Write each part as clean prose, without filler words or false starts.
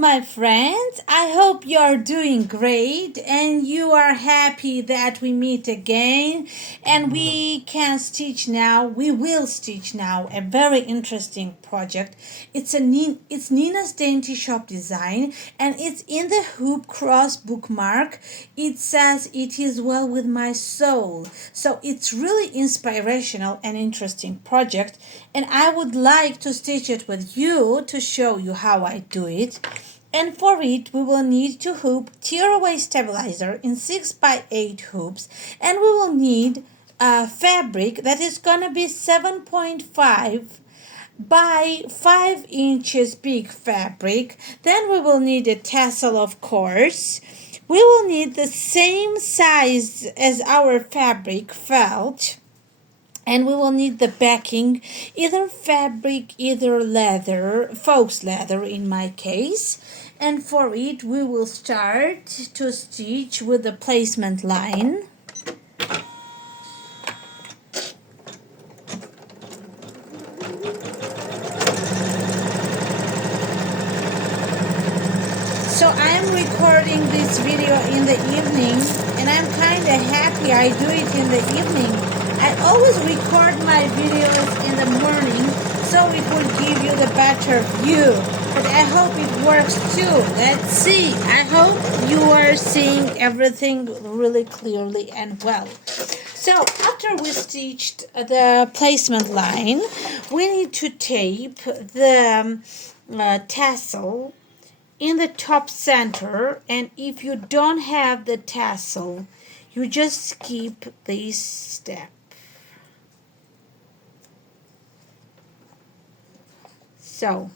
my friends. I hope you're doing great and you are happy that we meet again and we can stitch now. We will stitch now a very interesting project. It's Nina's Dainty Shop design and it's in the hoop cross bookmark. It says it is well with my soul. So it's really inspirational and interesting project, and I would like to stitch it with you to show you how I do it. And for it we will need to hoop tearaway stabilizer in 6 by 8 hoops, and we will need a fabric that is gonna be 7.5 by 5 inches big fabric. Then we will need a tassel, of course. We will need the same size as our fabric felt, and we will need the backing, either fabric, either leather, faux leather in my case. And for it we will start to stitch with the placement line. So I am recording this video in the evening, and I'm kind of happy I do it in the evening. I always record my videos in the morning so it will give you the better view. But I hope it works too. Let's see. I hope you are seeing everything really clearly and well. So after we stitched the placement line, we need to tape the tassel in the top center, and if you don't have the tassel, you just skip this step. So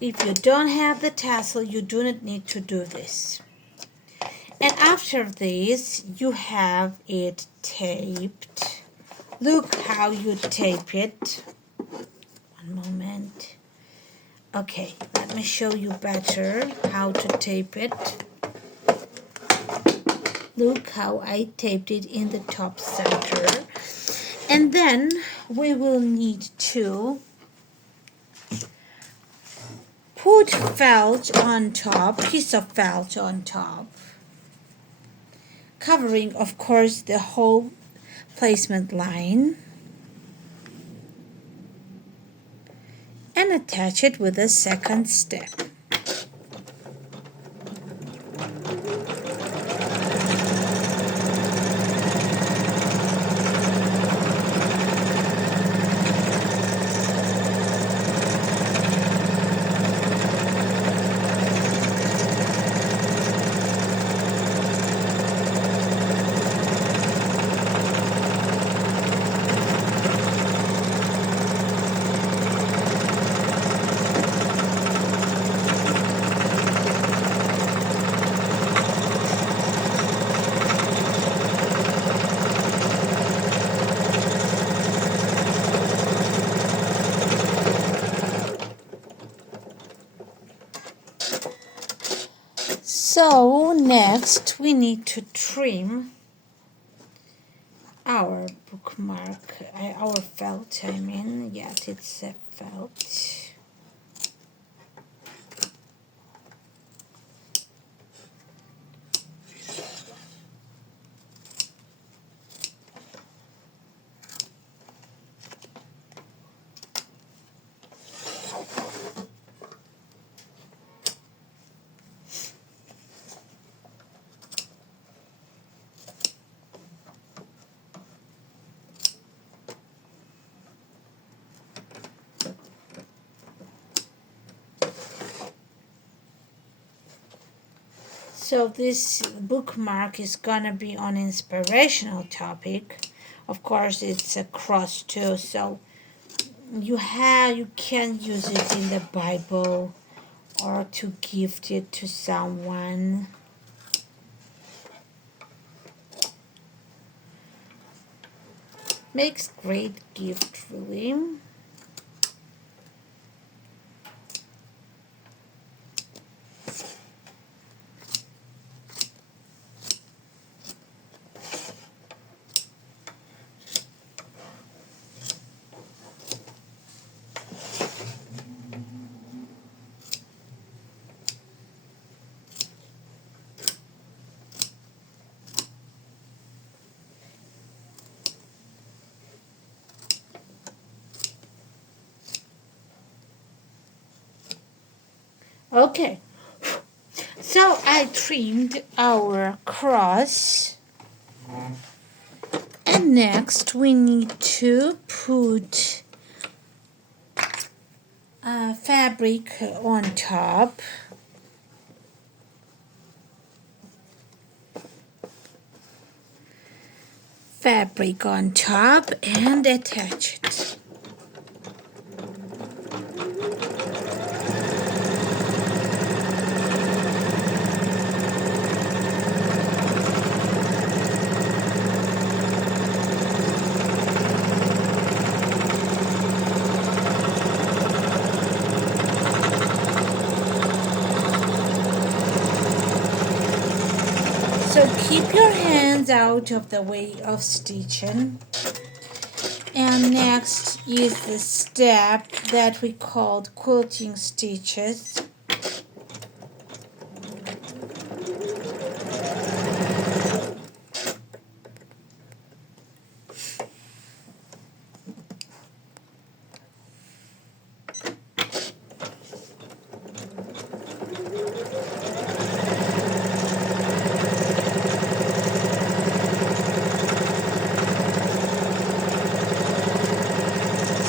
if you don't have the tassel, you do not need to do this. And after this, you have it taped. Look how you tape it. One moment. Okay, let me show you better how to tape it. Look how I taped it in the top center. And then we will need to put felt on top, piece of felt on top, covering, of course, the whole placement line, and attach it with the second step. So next we need to trim our bookmark, our felt, I mean. Yes, it's a felt. So this bookmark is gonna be on inspirational topic. Of course, it's a cross too, so you can use it in the Bible or to gift it to someone. Makes great gift, really. Okay, so I trimmed our cross, and next we need to put fabric on top. Fabric on top and attach it. So keep your hands out of the way of stitching. And next is the step that we called quilting stitches.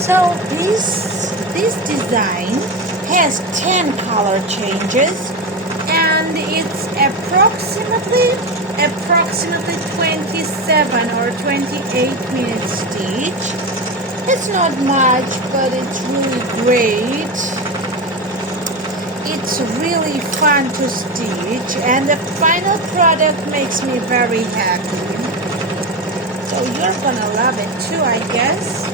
So this design has 10 color changes, and it's approximately 27 or 28 minute stitch. It's not much, but it's really great. It's really fun to stitch, and the final product makes me very happy. So you're gonna love it too, I guess.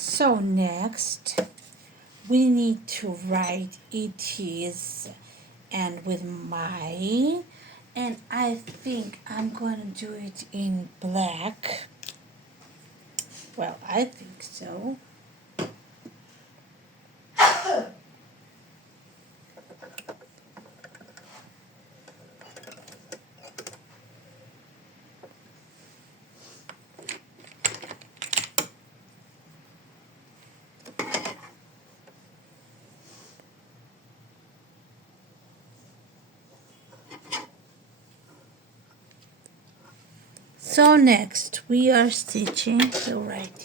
So next, we need to write ITH and with my, and I think I'm going to do it in black. Well, I think so. So next we are stitching the writing.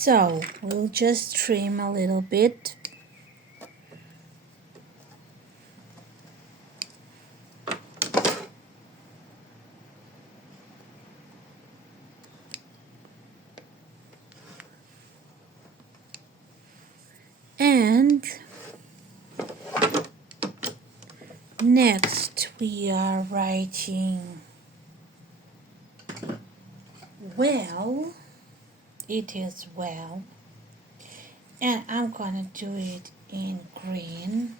So we'll just trim a little bit. And next we are writing well. It is well. And I'm gonna do it in green.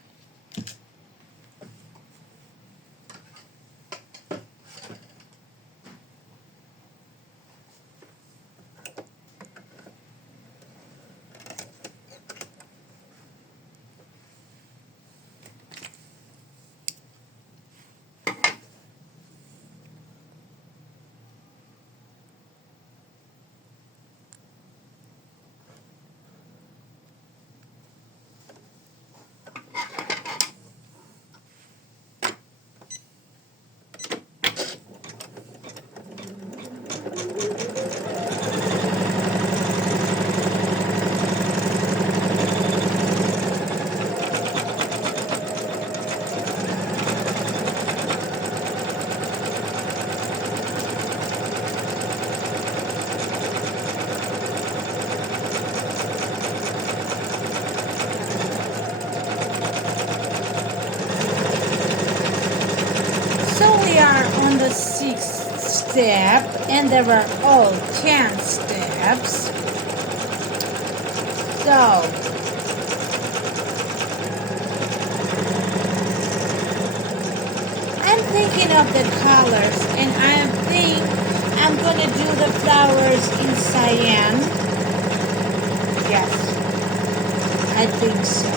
So we are on the 6th step, and there were all 10 steps. So I'm thinking of the colors, and I think I'm gonna do the flowers in cyan. Yes, I think so.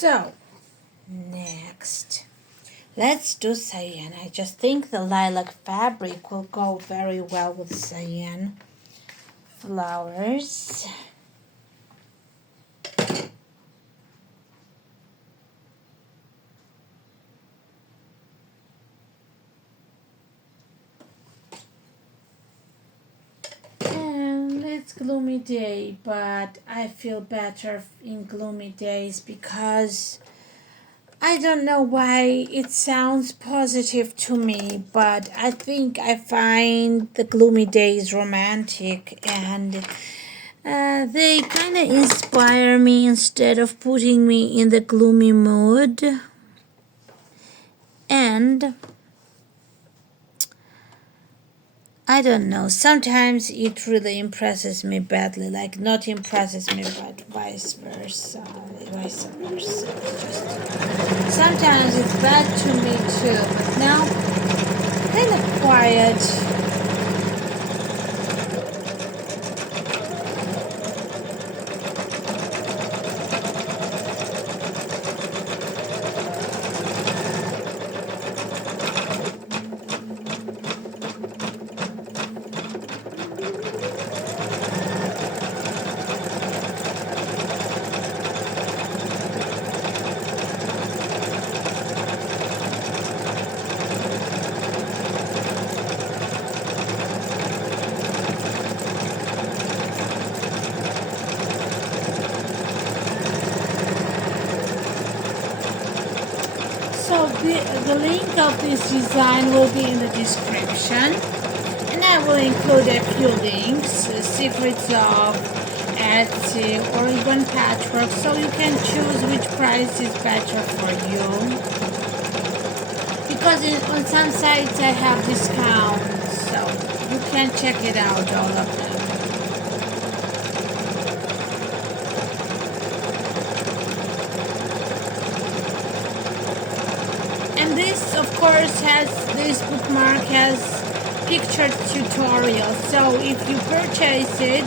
So, next, let's do cyan. I just think the lilac fabric will go very well with cyan flowers. And it's gloomy day, but I feel better in gloomy days because I don't know why it sounds positive to me, but I think I find the gloomy days romantic, and they kind of inspire me instead of putting me in the gloomy mood. And I don't know, sometimes it really impresses me badly, like not impresses me, but vice versa. It's just, sometimes it's bad to me too, but now kind of quiet. The link of this design will be in the description, and I will include a few links, secrets of Etsy or even Patchwork, so you can choose which price is better for you. Because on some sites I have discounts, so you can check it out, all of them. And this, of course, this bookmark has picture tutorial. So if you purchase it,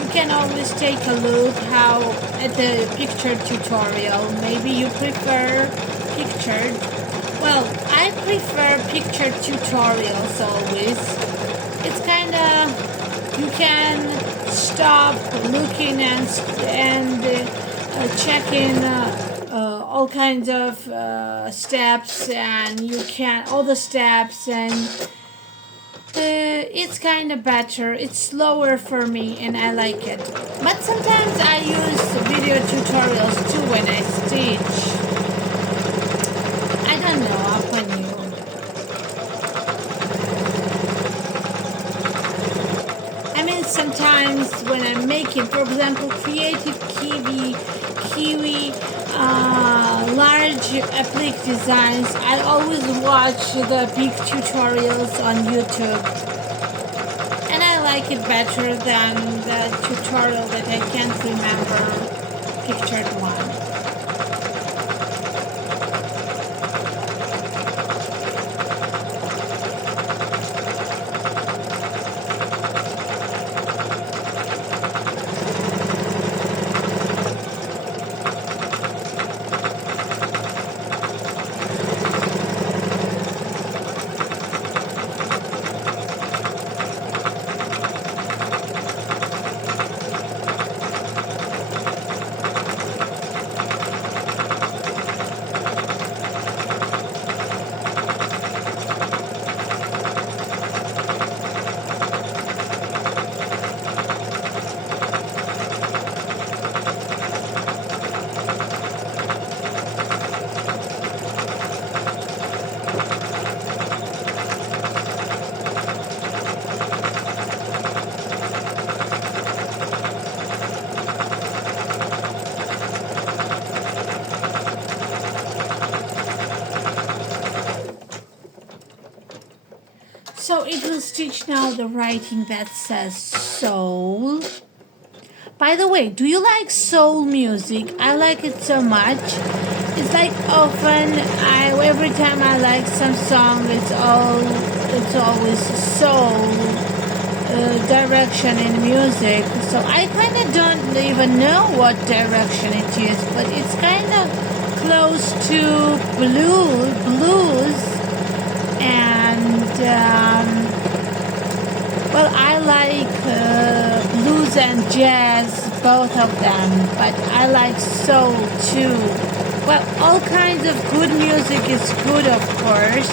you can always take a look at the picture tutorial. Maybe you prefer pictured. Well, I prefer picture tutorials always. It's kind of, you can stop looking and checking all kinds of steps, and you can all the steps, and it's kind of better. It's slower for me and I like it. But sometimes I use video tutorials too when I stitch. I don't know, up on you. I mean, sometimes when I'm making, for example, creative kiwi large applique designs, I always watch the big tutorials on YouTube, and I like it better than the tutorial that I can't remember, pictured one. So it will stitch now the writing that says soul. By the way, do you like soul music? I like it so much. It's like often every time I like some song, it's always soul direction in music. So I kind of don't even know what direction it is, but it's kind of close to blues. And well, I like blues and jazz, both of them, but I like soul too. Well, all kinds of good music is good, of course.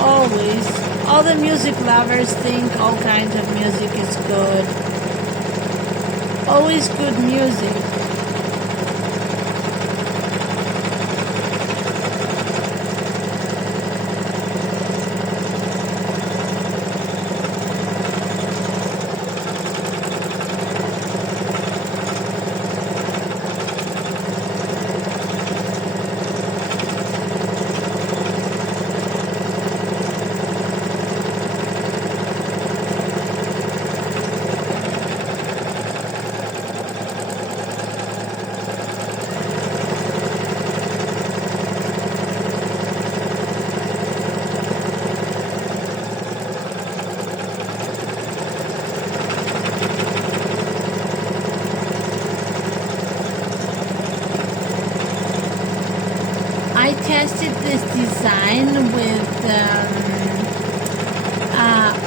Always. All the music lovers think all kinds of music is good. Always good music. I tested this design with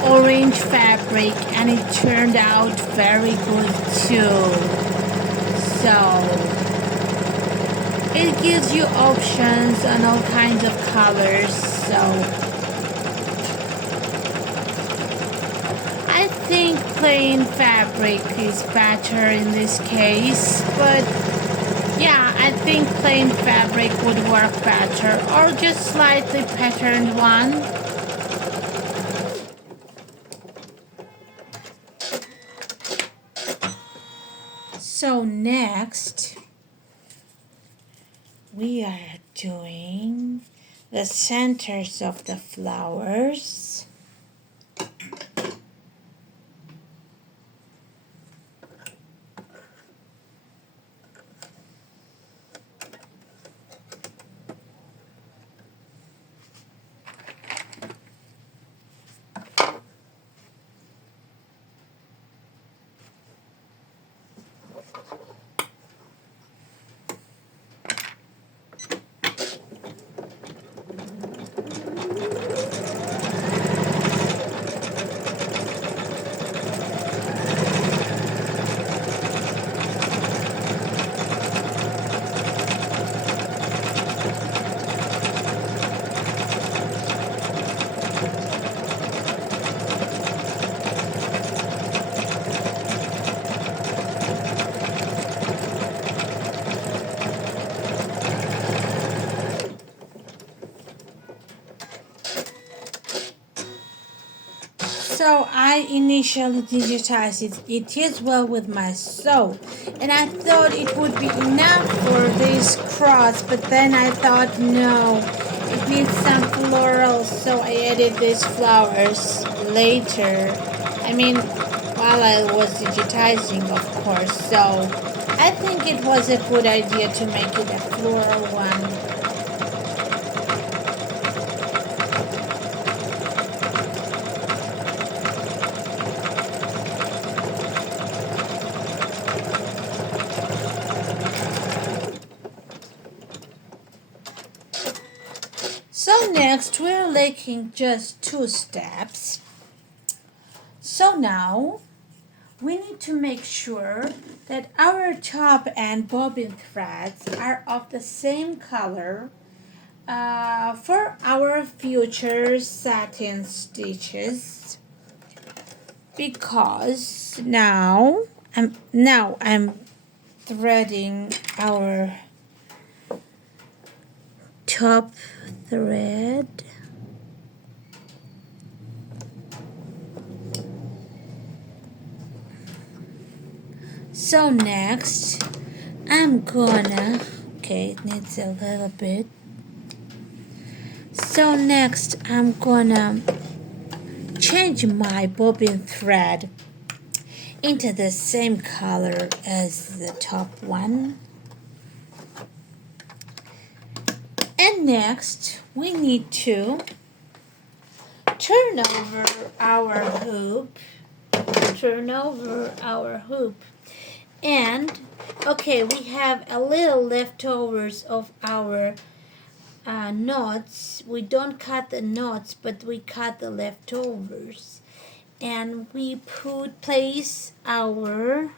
orange fabric, and it turned out very good too. So it gives you options on all kinds of colors. So I think plain fabric is better in this case, but Yeah, I think plain fabric would work better, or just slightly patterned one. So next, we are doing the centers of the flowers. So I initially digitized it as well with my sew, and I thought it would be enough for this cross, but then I thought no, it needs some florals, so I added these flowers later. I mean, while I was digitizing, of course, so I think it was a good idea to make it a floral one. So next we're lacking just 2 steps. So now we need to make sure that our top and bobbin threads are of the same color for our future satin stitches, because now I'm threading our top thread. So next I'm gonna, okay, it needs a little bit. So next I'm gonna change my bobbin thread into the same color as the top one. And next we need to turn over our hoop. And okay, we have a little leftovers of our knots. We don't cut the knots, but we cut the leftovers, and we place our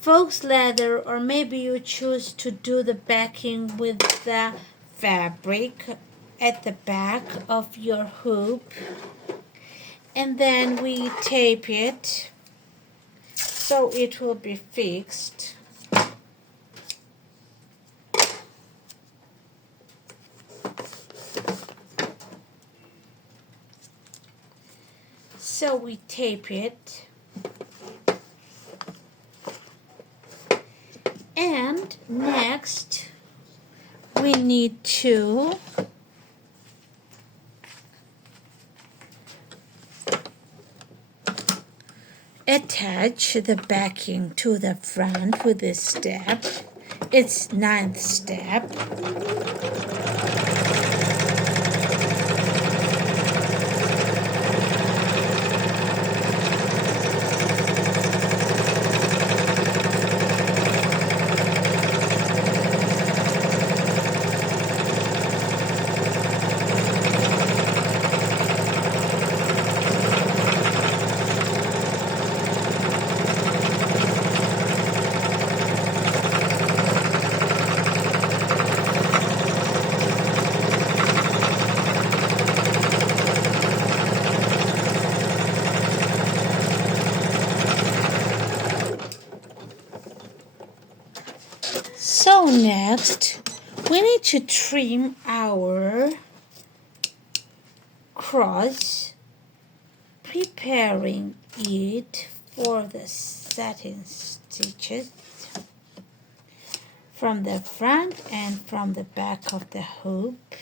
fox leather, or maybe you choose to do the backing with the fabric at the back of your hoop, and then we tape it so it will be fixed. So we tape it, and next we need to attach the backing to the front with this step. It's 9th step. So next, we need to trim our cross, preparing it for the satin stitches from the front and from the back of the hoop.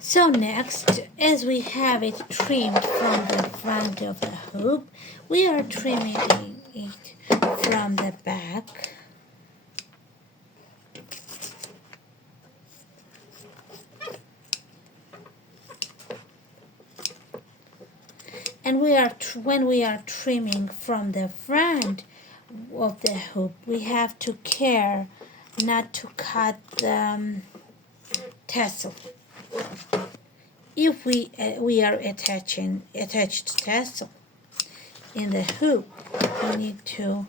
So next, as we have it trimmed from the front of the hoop, we are trimming it from the back. And when we are trimming from the front of the hoop, we have to care not to cut the tassel. If we are attached tassel in the hoop, we need to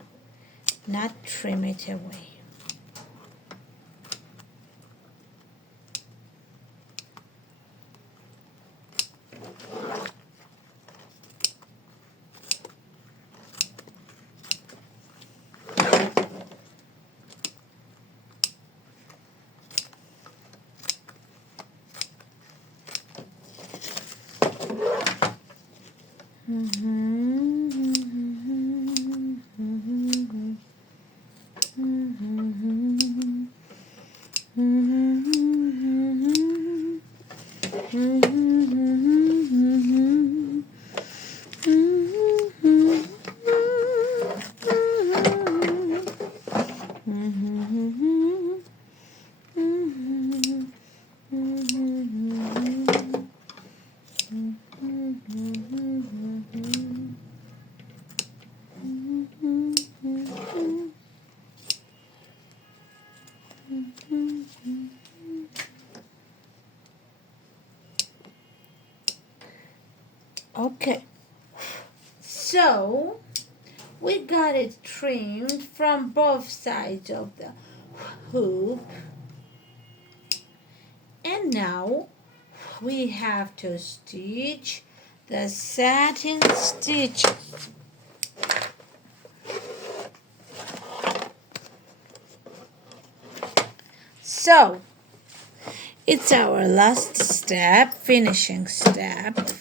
not trim it away. Okay, so we got it trimmed from both sides of the hoop, and now we have to stitch the satin stitches. So it's our last step, finishing step.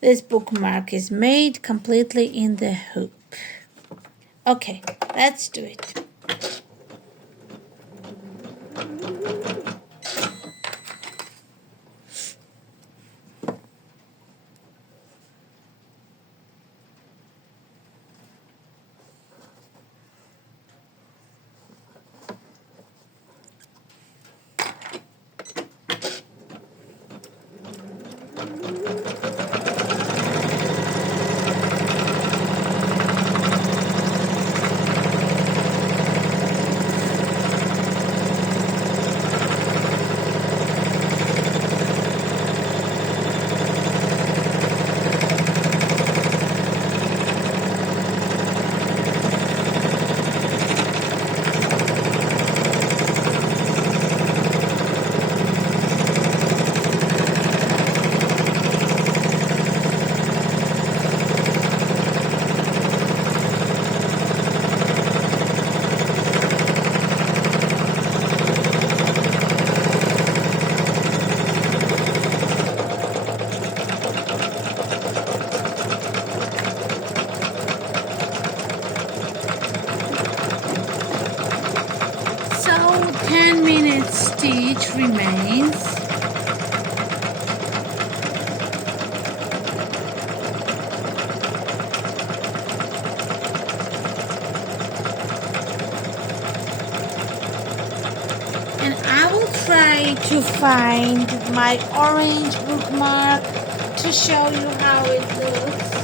This bookmark is made completely in the hoop. Okay, let's do it. stitch remains. And I will try to find my orange bookmark to show you how it looks.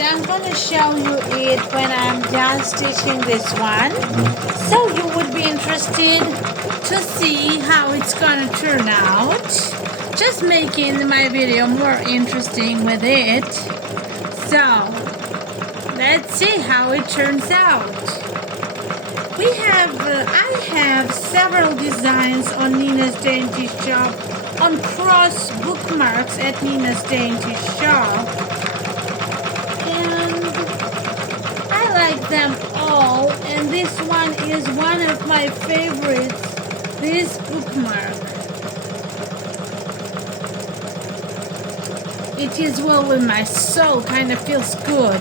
I'm going to show you it when I'm done stitching this one, so you would be interested to see how it's going to turn out, just making my video more interesting with it. So let's see how it turns out. I have several designs on NinasDaintyShop, on cross bookmarks at NinasDaintyShop. I like them all, and this one is one of my favorites, this bookmark. It is well with my soul, kind of feels good.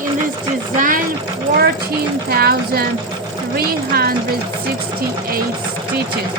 In this design, 14,368 stitches.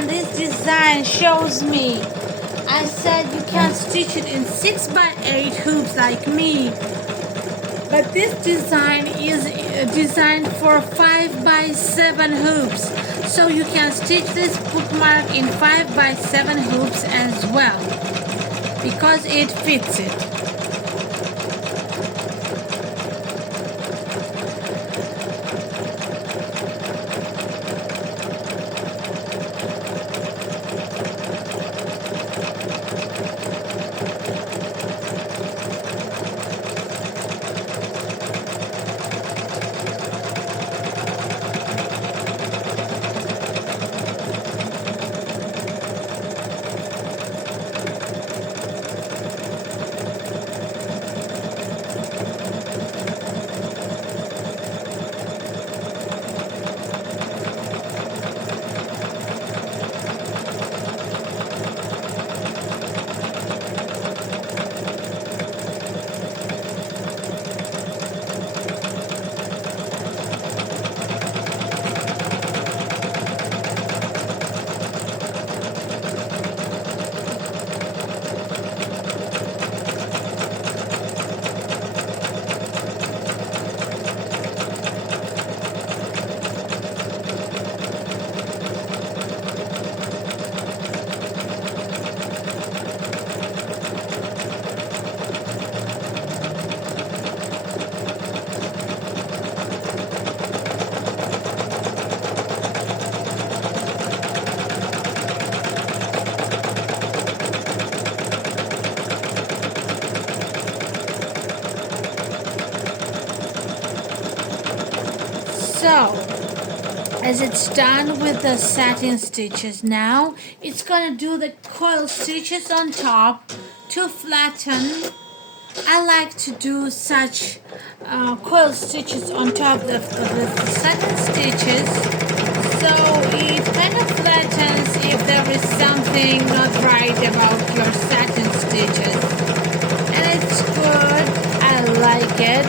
and this design shows me. I said you can stitch it in 6 by 8 hoops like me, but this design is designed for 5 by 7 hoops, so you can stitch this bookmark in 5 by 7 hoops as well because it fits it. So, as it's done with the satin stitches now, it's going to do the coil stitches on top to flatten. I like to do such coil stitches on top of the satin stitches, so it kind of flattens if there is something not right about your satin stitches. And it's good. I like it.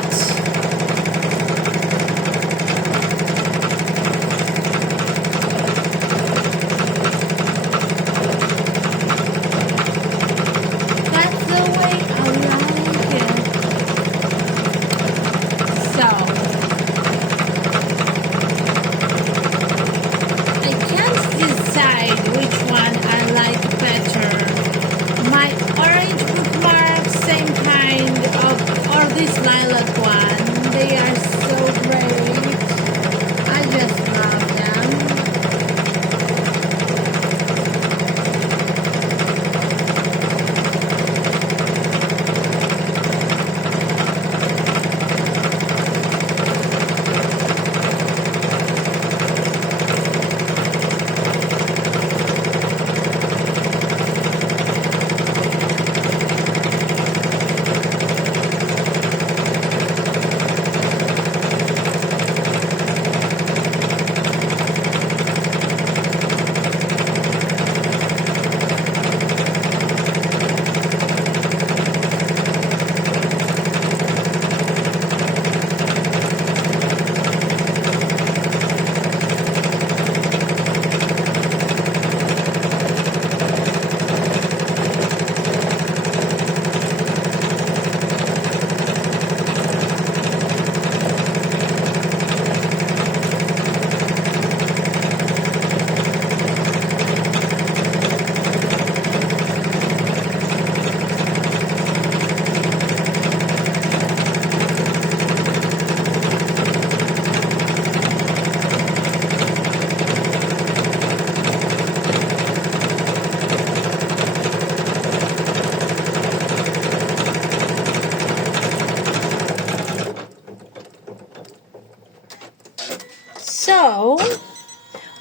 So,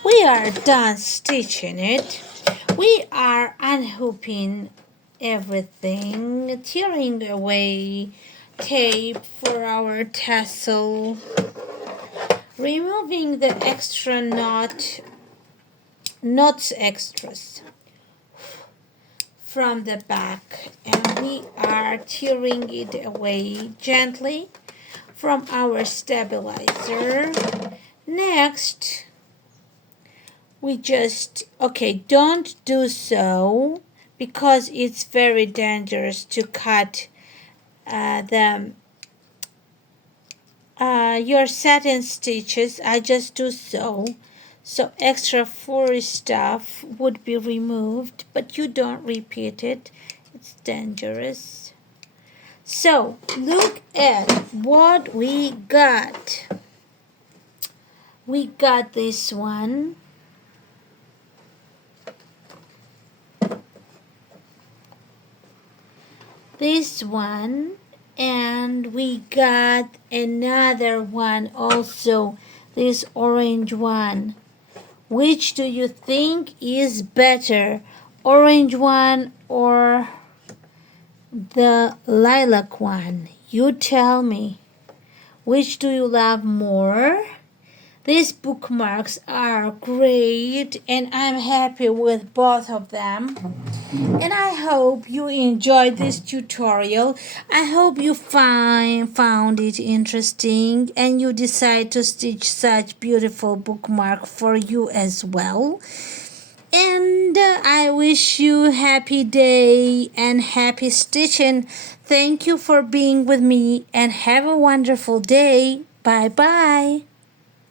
we are done stitching it. We are unhooping everything, tearing away tape for our tassel, removing the extra knots extras from the back, and we are tearing it away gently from our stabilizer. Next, we just, okay, don't do so because it's very dangerous to cut the your satin stitches. I just do so extra furry stuff would be removed, but you don't repeat it. It's dangerous. So look at what we got. We got this one. This one, and we got another one also, this orange one. Which do you think is better, orange one or the lilac one? You tell me. Which do you love more? These bookmarks are great and I'm happy with both of them. And I hope you enjoyed this tutorial. I hope you found it interesting and you decide to stitch such beautiful bookmark for you as well. And I wish you happy day and happy stitching. Thank you for being with me and have a wonderful day. Bye bye.